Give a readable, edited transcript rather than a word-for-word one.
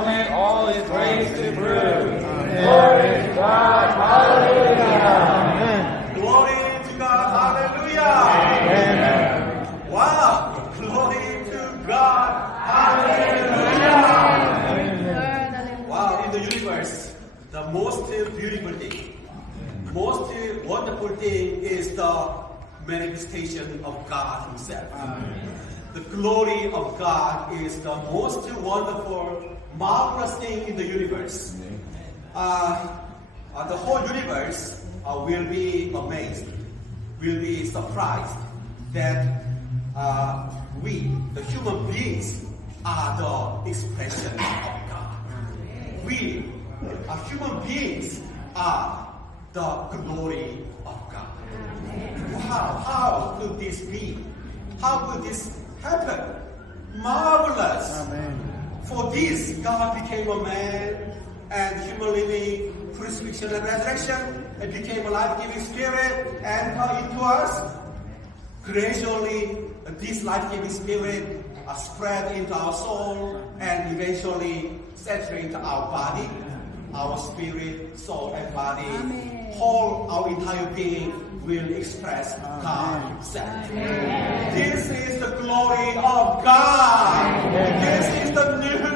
moment, all is raised to prove. Glory to God, hallelujah. Glory to God, hallelujah. Amen. Wow, glory to God, hallelujah. Wow, in the universe, the most beautiful thing, most wonderful thing is the manifestation of God Himself. The glory of God is the most wonderful, marvelous thing in the universe. The whole universe will be amazed, will be surprised that we, the human beings, are the expression of God. We, human beings, are the glory of God. How could this be? How could this happen? Marvelous. Amen. For this, God became a man and human living, crucifixion and resurrection, and became a life-giving spirit and into us. Gradually, this life-giving spirit spread into our soul and eventually saturate our body, our spirit, soul, and body. Whole our entire being will express God Himself. This is the glory of God. This is the new